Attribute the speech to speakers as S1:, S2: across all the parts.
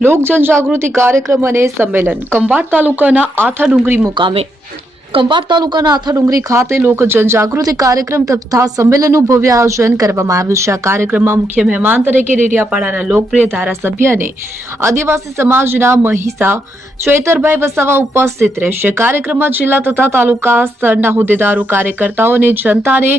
S1: લોક જનજાગૃતિ કાર્યક્રમ અને સંમેલન કંવાટ તાલુકાના આથા ડુંગરી મુકામે. કંવાડ તાલુકાના આથા ડુંગરી ખાતે લોક જનજાગૃતિ કાર્યક્રમ તથા સંમેલનનું ભવ્ય આયોજન કરવામાં આવ્યું છે. આ કાર્યક્રમમાં મુખ્ય મહેમાન તરીકે રેડિયાપાડાના લોકપ્રિય ધારાસભ્ય અને આદિવાસી સમાજના મહિસા ચૈતરભાઈ વસાવા ઉપસ્થિત રહેશે. કાર્યક્રમમાં જિલ્લા તથા તાલુકા સ્તરના હોદ્દેદારો, કાર્યકર્તાઓ અને જનતાને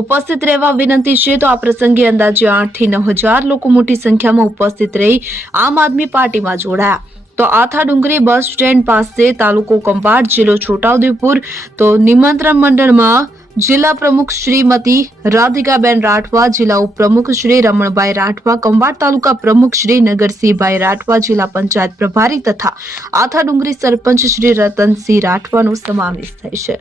S1: ઉપસ્થિત રહેવા વિનંતી છે. તો આ પ્રસંગે અંદાજે આઠથી નવ હજાર લોકો મોટી સંખ્યામાં ઉપસ્થિત રહી આમ આદમી પાર્ટીમાં જોડાયા. તો આથા ડુંગરી બસ સ્ટેન્ડ પાસે તાલુકો કંપાટ જિલ્લો છોટાઉદેપુર. તો નિમંત્રણ મંડળમાં જિલ્લા પ્રમુખ શ્રીમતી રાધિકાબેન રાઠવા, જિલ્લા ઉપપ્રમુખ શ્રી રમણભાઈ રાઠવા કંવાડ તાલુકા પ્રમુખ શ્રી નગરસિંહભાઈ રાઠવા, જિલ્લા પંચાયત પ્રભારી તથા આથા ડુંગરી સરપંચ શ્રી રતનસિંહ રાઠવાનો સમાવેશ થાય છે.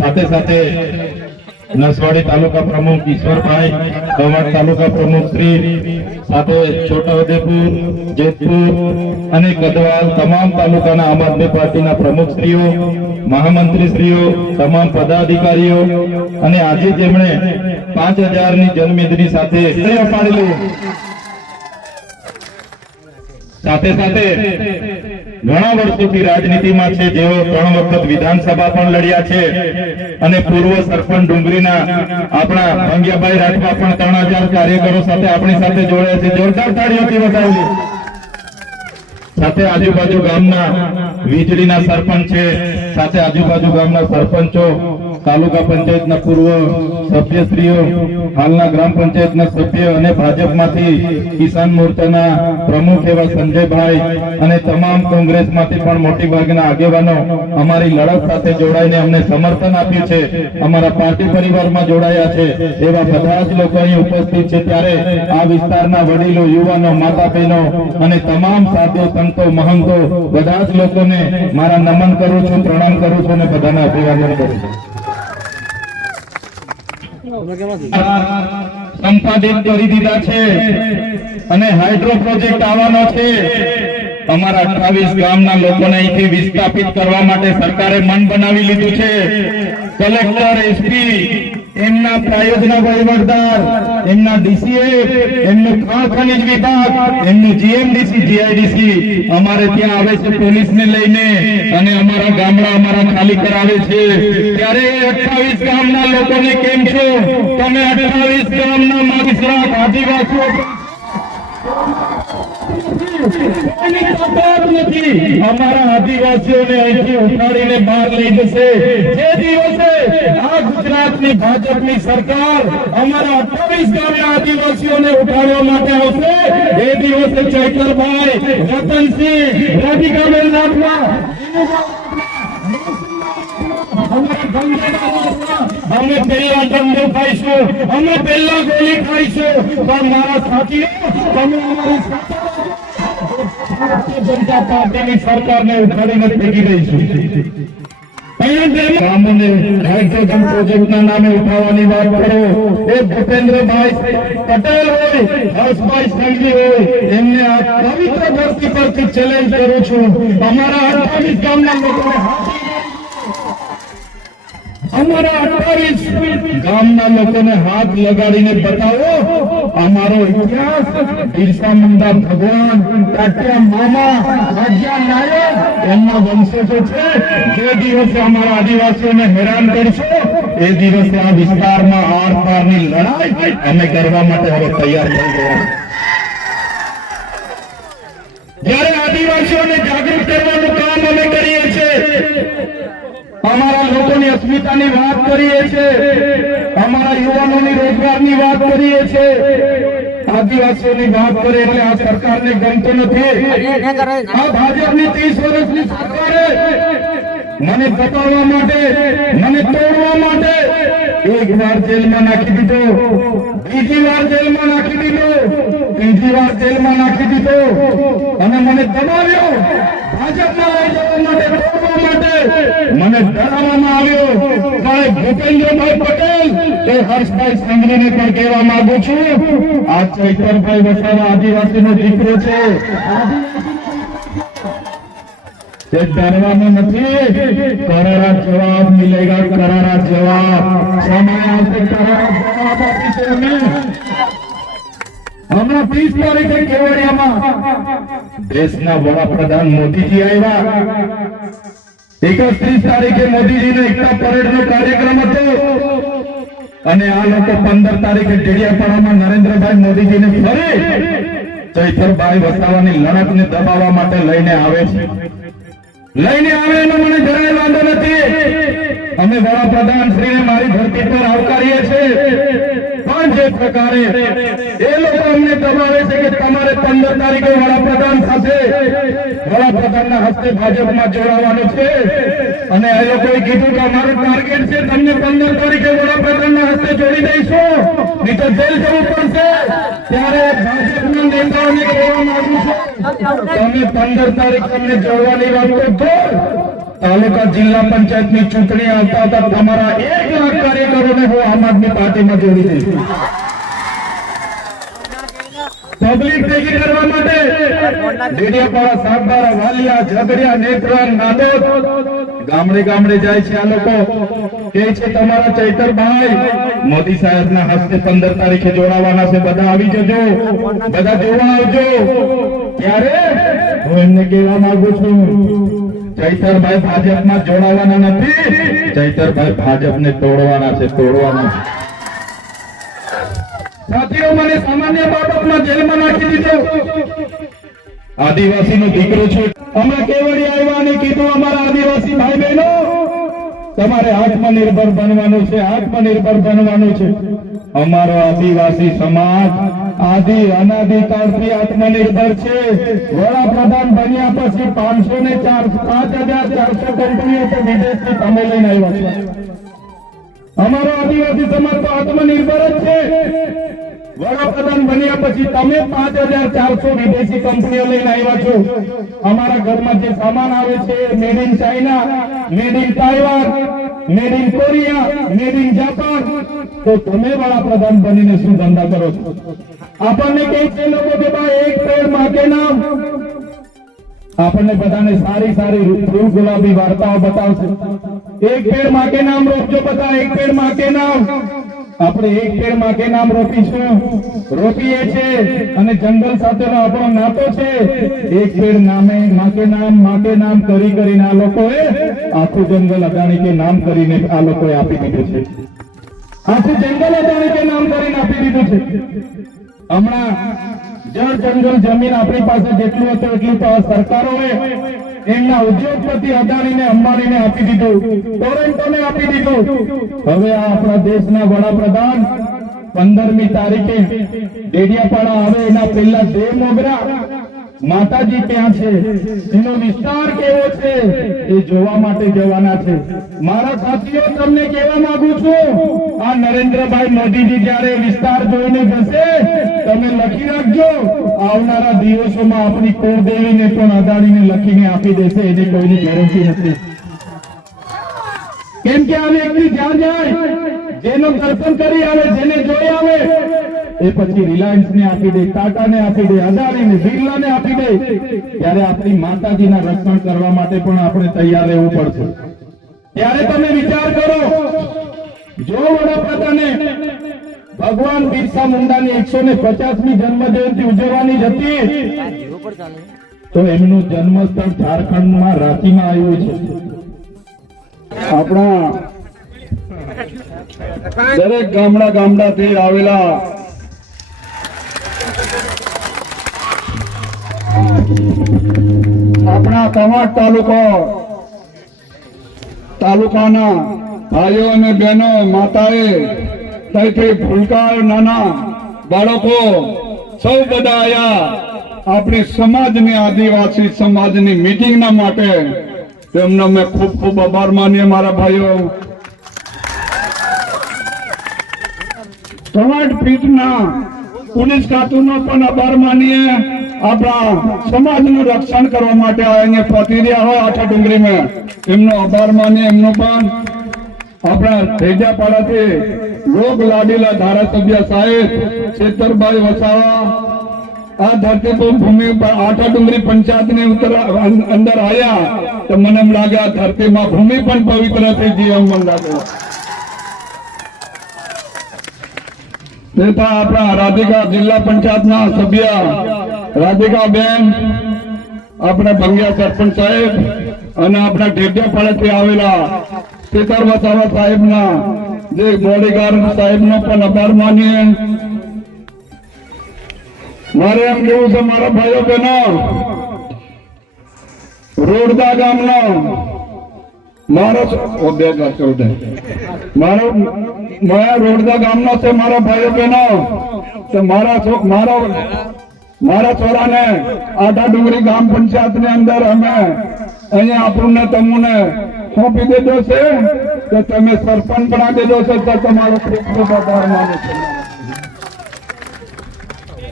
S2: સાથે સાથે નસવાડી તાલુકા પ્રમુખ ઈશ્વરભાઈ કવાડ તાલુકા પ્રમુખ શ્રી, સાથે છોટાઉદેપુર, જેતપુર અને કદવાલ તમામ તાલુકાના આમ આદમી પાર્ટીના પ્રમુખશ્રીઓ, મહામંત્રીશ્રીઓ, તમામ પદાધિકારીઓ અને આજે જેમણે પાંચ હજારની જન્મેદની સાથે પાડેલું સાથે સાથે ઘણા વર્ષોથી રાજનીતિમાં છે, જેઓ ત્રણ વખત વિધાનસભા પણ લડ્યા છે અને પૂર્વ સરપંચ ડુંગરીના આપણા ભંગ્યાભાઈ રાઠવા પણ ત્રણ હજાર કાર્યકરો સાથે આપણી સાથે જોડાયા છે. જોરદાર તાળીઓથી વધાવી સાથે આજુબાજુ ગામના વીજળીના સરપંચ છે, સાથે આજુબાજુ ગામના સરપંચો તાલુકા પંચાયતના પૂર્વ સભ્યશ્રીઓ, હાલના ગ્રામ પંચાયતના સભ્ય અને ભાજપમાંથી કિસાન મોરચાના પ્રમુખ એવા સંજયભાઈ અને તમામ કોંગ્રેસમાંથી પણ મોટી ભાગના આગેવાનો અમારી લડત સાથે જોડાઈને અમને સમર્થન આપ્યું છે. અમારા પાર્ટી પરિવારમાં જોડાયા છે. એવા બધા જ લોકો અહીં ઉપસ્થિત છે. ત્યારે આ વિસ્તારના વડીલો, યુવાનો માતા બહેનો અને તમામ સાધુ, સંતો, મહંતો બધા જ લોકોને મારા નમન કરું છું, પ્રણામ કરું છું અને બધાને અભિવાદન કરું છું. સંપાદિત કરી દીધા છે અને હાઇડ્રો પ્રોજેક્ટ આવવાનો છે. અમારા અઠાવીસ ગામના લોકોને અહીંથી વિસ્થાપિત કરવા માટે સરકારે મન બનાવી લીધું છે. કલેક્ટર, એસપી એમના પ્રાયોજના વહીવટદાર, એમના ડીસીએ, એમનું ખાણ ખનિજ વિભાગ, એમનું જીએમડીસી, જીઆઈડીસી અમારે ત્યાં આવે છે પોલીસને લઈને અને અમારા ગામડા અમારા ખાલી કરાવે છે. ત્યારે અઠાવીસ ગામના લોકોને કેમ છો? તમે અઠાવીસ ગામના મારી આદિવાસીઓ અમે ખાઈશું અમે પહેલા ગોલી ખાઈશું. પણ મારા સાથીઓ તમે અમારી સાથે નામે ઉઠાવવાની વાત કરો. એ ભૂપેન્દ્રભાઈ પટેલ હોય, હર્ષભાઈ સંઘવી હોય, એમને આ પવિત્ર ધરતી પરથી ચેલેન્જ કરું છું. અમારા અઠાવીસ ગામના લોકોને હાથ અમારા અઠાવીસ ગામના લોકોને હાથ લગાડીને બતાવો, અમારો ઇતિહાસ, બિરસા મુંડા ભગવાન કાટ્યા મામા રાજ્યા નાયક, એમના વંશજો છે. જે દિવસે અમારા આદિવાસીઓને હેરાન કરશો, એ દિવસે આ વિસ્તારમાં આર પારની લડાઈ અમે કરવા માટે હવે તૈયાર થઈ ગયા. અમારા લોકોની અસ્મિતાની વાત કરીએ છીએ. અમારા યુવાનોની રોજગારની વાત કરીએ છીએ. આદિવાસીઓની વાત કરે એટલે આ સરકારને ગમતું નથી. આ ભાજપની ત્રીસ વર્ષની સરકારે મને બતાવવા માટે, મને તોડવા માટે એક વાર જેલમાં નાખી દીધો. બીજી વાર જેલમાં નાખી દીધો. ત્રીજી વાર જેલમાં નાખી દીધો. અને મને દબાવ્યો. ભાજપમાં લઈ જવા માટે માટે મને ડરાવવામાં આવ્યો. સાહેબ ભૂપેન્દ્રભાઈ પટેલ તે હર્ષભાઈ સંઘવીને પણ કહેવા માંગુ છું. આ ચૈતરભાઈ વસાવા આદિવાસીનો દીકરો છે. તે નથી. કરારા જવાબ મિલેગા, કરારા જવાબ. કરારા જવાબ હમણાં ત્રીસ તારીખે કેવડિયામાં દેશના વડાપ્રધાન મોદીજી આવ્યા. એકત્રીસ તારીખે મોદીજીનો એકતા પરેડનો કાર્યક્રમ હતો. અને આ લોકો પંદર તારીખે ડેડિયાપાડામાં નરેન્દ્રભાઈ મોદીજીને ફરી ચૈતરભાઈ વસાવાની લડતને દબાવવા માટે લઈને આવે છે. લઈને આવે એનો મને જરાય વાંધો નથી. અમે વડાપ્રધાન શ્રીને મારી ધરતી પર આવકારીએ છીએ. પણ જે પ્રકારે એ લોકો અમને દબાવે છે કે તમારે પંદર તારીખે વડાપ્રધાન સાથે વડાપ્રધાનના હસ્તે ભાજપમાં જોડાવાનું છે. અને એ લોકોએ કીધું કે અમારું ટાર્ગેટ છે તમને પંદર તારીખે વડાપ્રધાનના હસ્તે જોડી દઈશું. નહીં તો જેલ જવું પડશે. ત્યારે ભાજપના નેતાઓને કહેવા માંગુ છું, તમે પંદર તારીખ તમને જોડવાની વાત તો. તાલુકા જિલ્લા પંચાયતની ચૂંટણી આવતા હતા. તમારા એક લાખ કાર્યકરોને હું આમ આદમી પાર્ટીમાં જોડી દઈશ. પબ્લિક ભેગી કરવા કે છે તમારા ચૈતરભાઈ મોદી સાહેબના હસ્તે પંદર તારીખે જોડાવાના છે. બધા આવી જજો. બધા જોવા આવજો. ત્યારે હું એમને કહેવા માંગુ છું ચૈતરભાઈ ભાજપમાં જોડાવાના નથી. ચૈતરભાઈ ભાજપને તોડવાના છે, તોડવાના સાથીઓ, મને સામાન્ય બાબતમાં જેલમાં નાખી દીધો. આદિવાસીનો દીકરો છે. અમે કેવડી આવ્યા અને કીધું, અમારા આદિવાસી ભાઈ બહેનો તમારે આત્મનિર્ભર બનવાનું છે, આત્મનિર્ભર બનવાનું છે. અમારો આદિવાસી સમાજ આદિ અનાદિકાળથી આત્મનિર્ભર છે. વડાપ્રધાન બન્યા પછી પાંચસો ને ચાર પાંચ હજાર ચારસો કંપનીઓ તો વિદેશથી તમે લઈને આવ્યા છે. અમારો આદિવાસી સમાજ તો આત્મનિર્ભર જ છે. વડાપ્રધાન બન્યા પછી તમે પાંચ હજાર ચારસો વિદેશી કંપનીઓ લઈને આવ્યા છો. અમારા ઘરમાં જે સામાન આવે છે made in China made in Taiwan made in Korea made in Japan તો તમે વડાપ્રધાન બનીને શું ધંધા કરો છો? આપણને કહે છે લોકો કે ભાઈ એક પેડ માટે ના આપણને બધાને સારી સારી ફૂલ ગુલાબી વાર્તાઓ બતાવશે. એક પેડ માટે નામ રોપજો બધા, એક પેડ માટે નામ. આપણે એક પેડ માટે નામ રોપીશું. રોપીએ છે અને જંગલ સાથેનો આપણો નાતો છે. એક પેડ નામે માટે નામ માટે નામ કરી કરીને આ લોકોએ આખું જંગલ અદાણી કે નામ કરીને આ લોકોએ આપી દીધું છે. આખું જંગલ તરીકે નામ આપી દીધું છે. હમણાં જળ જંગલ જમીન આપણી પાસે જેટલું હતું એટલું તો સરકારોએ એમના ઉદ્યોગપતિ અદાણીને અંબાણીને આપી દીધું. ટોરેન્ટોને આપી દીધું. હવે આ આપણા દેશના વડાપ્રધાન પંદરમી તારીખે ડેડિયાપાડા આવે એના પહેલા બે મોગરા માતાજી ક્યાં છે. એનો વિસ્તાર કેવો છે એ જોવા માટે જવાના છે. મારા સાથીઓ, તમને કહેવા માંગુ છું, આ નરેન્દ્રભાઈ મોદીજી જ્યારે વિસ્તાર જોઈને જશે, તમે લખી રાખજો. આવનારા દિવસોમાં આપણી કુળદેવીને પણ અદાણીને લખીને આપી દેશે, એની કોઈની ગેરંટી નથી. કેમ કે આ વ્યક્તિ જ્યાં જાય, જેનો દર્શન કરી આવે, જેને જોઈ આવે એ પછી રિલાયન્સ ને આપી દે ટાટા ને આપી દે અદાણી ને બિરલા ને આપી દે, ત્યારે આપણી માતાજીના રક્ષણ કરવા માટે પણ આપણે તૈયાર રહેવું પડશે. ત્યારે તમે વિચાર કરો, જો વડાપ્રધાને ભગવાન બિરસા મુંડાની એકસો ને પચાસમી જન્મ જયંતિ ઉજવવાની હતી, તો એમનું જન્મસ્થળ ઝારખંડમાં રાંચીમાં આવ્યું છે. આપણા દરેક ગામડા ગામડાથી આવેલા આપણા કવાટ તાલુકો, તાલુકાના ભાઈઓ અને બહેનો, માતાએ ત્યાંથી ભૂલકાઓ નાના બાળકો, સૌ બધા આયા આપણી સમાજની આદિવાસી સમાજની મિટિંગના માટે. તેમનો મેં ખૂબ ખૂબ આભાર માનીએ મારા ભાઈઓ. કવાટ પીઠના પોલીસ ખાતુનો પણ આભાર માનીએ. આપણા સમાજનું રક્ષણ કરવા માટે અહીંયા પહોંચી રહ્યા હોય આઠા ડુંગરીમાં એમનો આભાર માનીએ એમનો પણ. આપણા રેજાપાડાથી લોક લાડીલા ધારાસભ્ય સાહેબ છેતરભાઈ વસાવા, આ ધરતી ભૂમિ પર આઠા ડુંગરી પંચાયતની ઉત્તર અંદર આવ્યા.
S3: તો મને એમ લાગે આ ધરતીમાં ભૂમિ પણ પવિત્ર થઈ ગઈ એમ મને લાગે તથા આપણા રાધિકા જિલ્લા પંચાયતના સભ્ય રાધિકા બેન, આપણે ભંગિયા સરપંચ સાહેબ અને આપણા ઢેડિયાપાડાથી આવેલા સીતર વસાવા સાહેબના જે બોડીગાર્ડ સાહેબનો પણ આભાર માનીએ. મારે એમ કેવું છે, મારા ભાઈઓ બહેનો, રોડદા ગામનો મારો બે ગાંઠ મારો મારા રોડદા ગામનો છે, મારા ભાઈઓ બહેનો. મારા મારો, મારા છોરાને આટા ડુંગરી ગામ પંચાયતની અંદર અમે અહીંયા આપણને તમને સોંપી દીધો છે. કે તમે સરપંચ બના દેજો છે, તો તમારો આભાર માનો છું.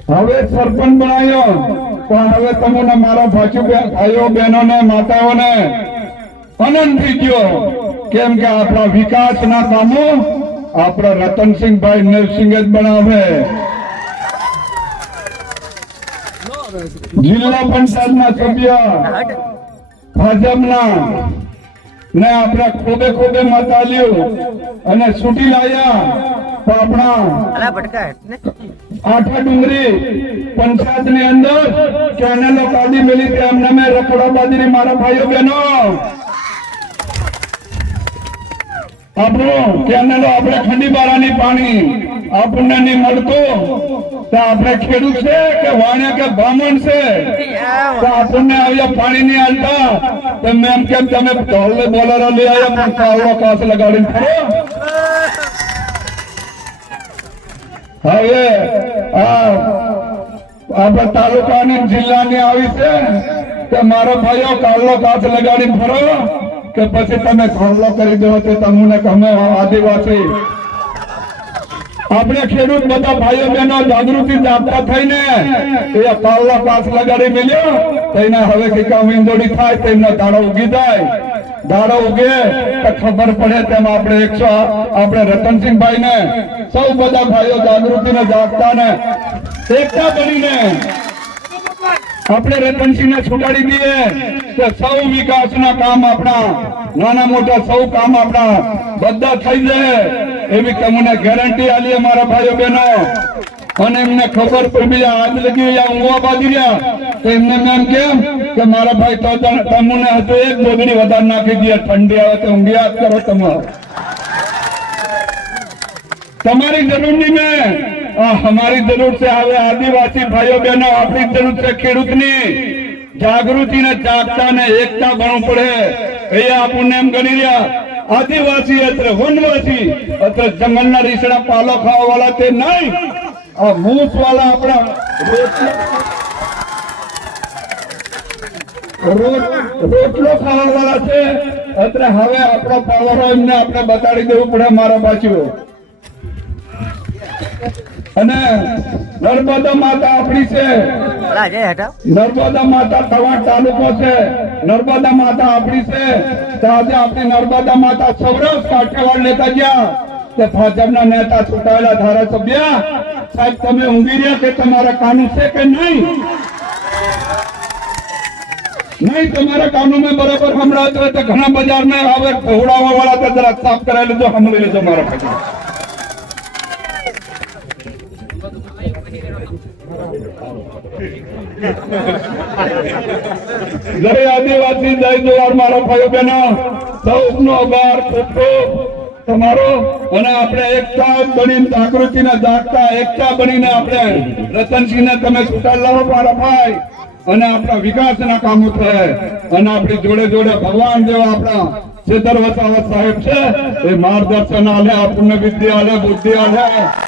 S3: હવે સરપંચ બનાવ્યો, પણ હવે તમને મારા ભાઈઓ બહેનો બહેનોને, માતાઓને આનંદ ગયો કેમ કે આપણા વિકાસના કામો આપણા રતનસિંહભાઈ નરસિંહ જ બનાવે. જિલ્લા પંચાયતના સભ્ય ભાજપના ને આપણા ખોબે ખોબે મત આલ્યું અને છૂટી લાયા તો આપણા આઠા ડુંગરી પંચાયતની અંદર કેનેલો કાઢી મેલી એમને મેં રખડાબાદી મારા ભાઈઓ બહેનો આપણું કેનેલો આપણે ખંડીબારાની પાણી આપણને નહીં મળતું. આપણે ખેડૂત છે કે વાણિયા કે બ્રાહ્મણ છે? આપણને આવ્યા પાણી નહીં હાલતા તો મેમ કેમ તમે ઢોલે બોલરો લઈ આવ્યા, પણ કાવડો કાસ લગાડીને ફરો. હવે આ, આપણા તાલુકાની જિલ્લાની આવી છે. કે મારો ભાઈઓ કાળલો કાચ લગાડી ફરો. કે પછી તમે ખાવલો કરી દો તો તમને ગમે આદિવાસી. આપણે ખેડૂત બધા ભાઈઓ બહેનો જાગૃતિ જાગતા થઈને એ કાળલો પાસ લગાડી મળ્યો તો હવે મીંદોડી થાય, તેમના દાડો ઉગી જાય. દાડો ઉગે તો ખબર પડે તેમ આપણે એકસો આપણે રતનસિંહભાઈ ને સૌ બધા ભાઈઓ જાગૃતિ ને જાગતા ને એકતા બનીને આપણે રતનસિંહ ને છૂટાડી દઈએ કે સૌ વિકાસના કામ આપણા, નાના મોટા સૌ કામ આપણા બધા થઈ જાય. એવી તમને ગેરંટી આલી અમારા ભાઈઓ બહેનો. અને એમને ખબર પડી આજ લગી ઊંઘવા બાજી રહ્યા. તો એમને એમ કેમ કે મારા ભાઈ તો તમ- તમને હજુ એક બોગડી વધારે નાખી દે ઠંડી આવે તો ઊંઘ્યા જ કરો તમારે. તમારી જરૂર નહીં મેં. અમારી જરૂર છે હવે આદિવાસી ભાઈઓ બહેનો, આપણી જરૂર છે ખેડૂતની. જાગૃતિ ને જાગતા ને એકતા ગણવું પડે. એ આપણને એમ ગણી રહ્યા. આદિવાસી અત્રે વનવાસી અત્રે જંગલના રીસડા પાલો ખાવા વાળા તે નહીં. આ મૂસ વાળા આપણા રોટ- રોટલો ખાવા વાળા છે. અત્રે હવે આપણો પાવરો એમને આપણે બતાડી દેવું પડે મારા બાજુ અને નર્મદા માતા આપણી છે. નર્મદા માતા તવાણ તાલુકો છે. નર્મદા માતા આપણી છે. તો આજે આપણી નર્મદા માતા સૌરાષ્ટ્ર કાઠિયાવાડ લેતા ગયા. તે ભાજપના નેતા ચૂંટાયેલા ધારાસભ્ય સાહેબ તમે ઊંઘી રહ્યા કે તમારા કાનૂન છે કે નહીં? નહીં તમારા કાનૂન મેં બરાબર હમણાં તો ઘણા બજાર में આવે ઘોડાવા વાળા તો જરા સાફ કરાવી લેજો હમણાં લેજો મારા ભાઈ. જય આદિવાસી જય જુવાર મારો ભાઈ બહેનો, સૌનો આભાર, ખૂબ ખૂબ. તમારો અને આપણે એકતા બનીને જાગૃતિને જાગતા એકતા બનીને આપણે રતનસિંહને તમે સુટાડ લાવો મારા ભાઈ. અને આપણા વિકાસના કામો થાય. અને આપણી જોડે જોડે ભગવાન જેવા આપણા ચેતર વસાવત સાહેબ છે, એ માર્ગદર્શન આલે, આપણને વિદ્યા આલે, બુદ્ધિ આલે.